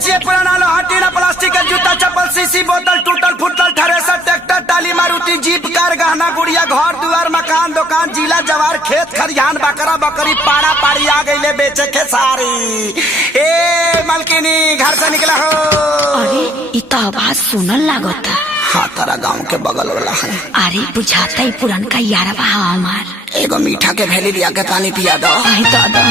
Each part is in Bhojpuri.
बेचिए पुराना लोहा टीना प्लास्टिक का जूता चप्पल सीसी बोतल टूटल फुटल थ्रेसर ट्रैक्टर टाली मारुति जीप कार गहना गुड़िया घर दुआर मकान दुकान जिला जवार खेत खरियान बकरा बकरी पाड़ा पाड़ी आ गई बेचे के सारी। ए मालकिनी घर से निकला हो। अरे इ तो आवाज सुनल लागता। हाँ तारा गाँव के बगल वाला है। अरे बुझाता ही पुरनका यारवा हमार। एगो मीठा के भेली लिया के पानी पिया दो। आई दादा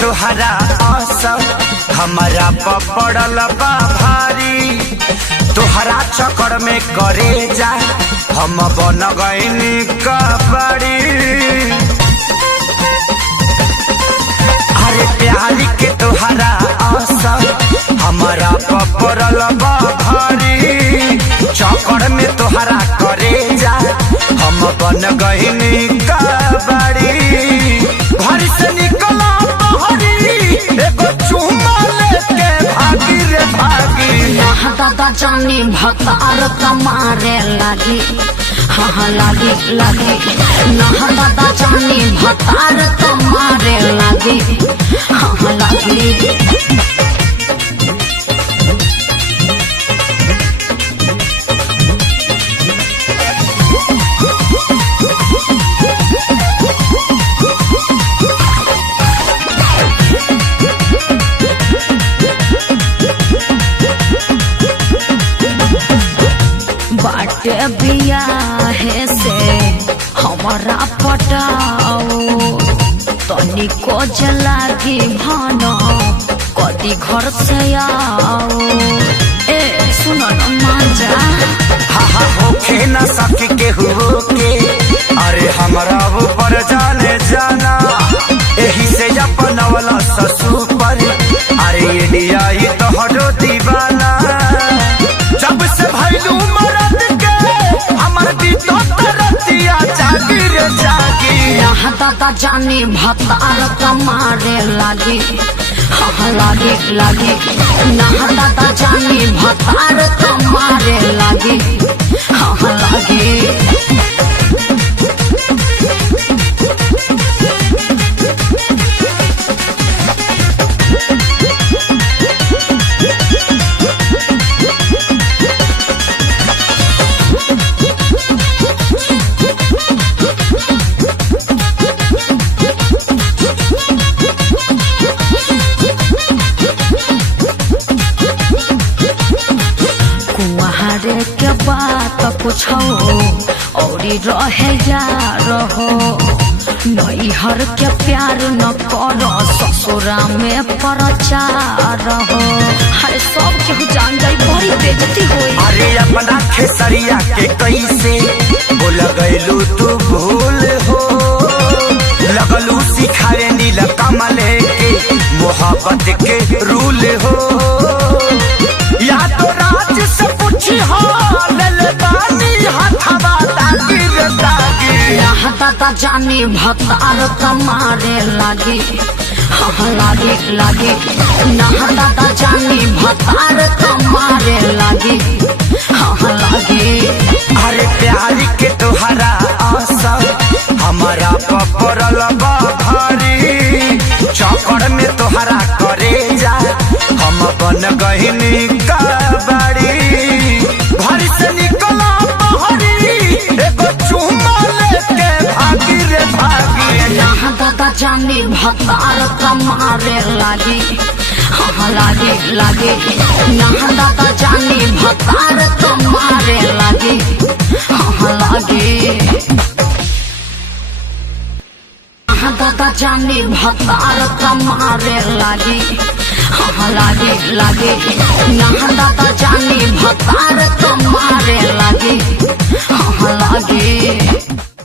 तुहरा असर हमारा पपड़ल बा भारी तुहरा चक्कर में करे जा हम बन गईनी कबड़ी। अरे प्यारी के तुहरा असर हमारा पपड़ल बा भारी चक्कर में तुहरा करे जा हम बन गईनी कबड़ी। घर से निकला दादा जानी भतार कमारे लागी। हाँ लागी लागी ना दादा जानी भतार कमारे लागी। हाँ लागी बाटे बियाहे से हमारा पटाओ तनी को जलागी भानो कदी घर से आओ। ए सुनो न मांजा हाँ होके न सके के होके अरे हमारा ऊपर जाने जाना यही से अपन वाला ससुर पर अरे इंडिया ही तो हटो दीवाना। जब से भैलू मरद के हमर दी तो तरतिया जागी रे जागी। यहाँ दादा जानी भतार कमारे लागी। हाँ लागी लागी ना दादा जानी भतार कमारे लागी। हाँ लागी के बात पूछो और रहे जा रहो नैहर के प्यार न करो ससुरा में प्रचार हो। अरे सब केहू जान जाई बड़ी बेइज्जती होई। अरे अपना खेसरिया के कैसे बोल गइलू तू भूल हो लगलू सिखाए नील कमले के मोहब्बत के रूल हो। या तो राज से पूछी हो दादा जानी भतार कमारे लागी। हाँ लागी लागी ना दादा जानी भतार कमारे लागी। हाँ लागी अरे प्यारी के तुहरा असर हमारा पपड़ल बा भारी चक्कर में तुहरा करे जा हम बन गईनी कबड़ी। घर से निकला दादा जानी भतार कमारे लागी। हाँ लागी लागी ना दादा जानी भतार कमारे लागी। हाँ लागी दादा जानी भतार कमारे लागी। हाँ लागी लागी ना दादा जानी भतार कमारे लागी। हाँ लागी।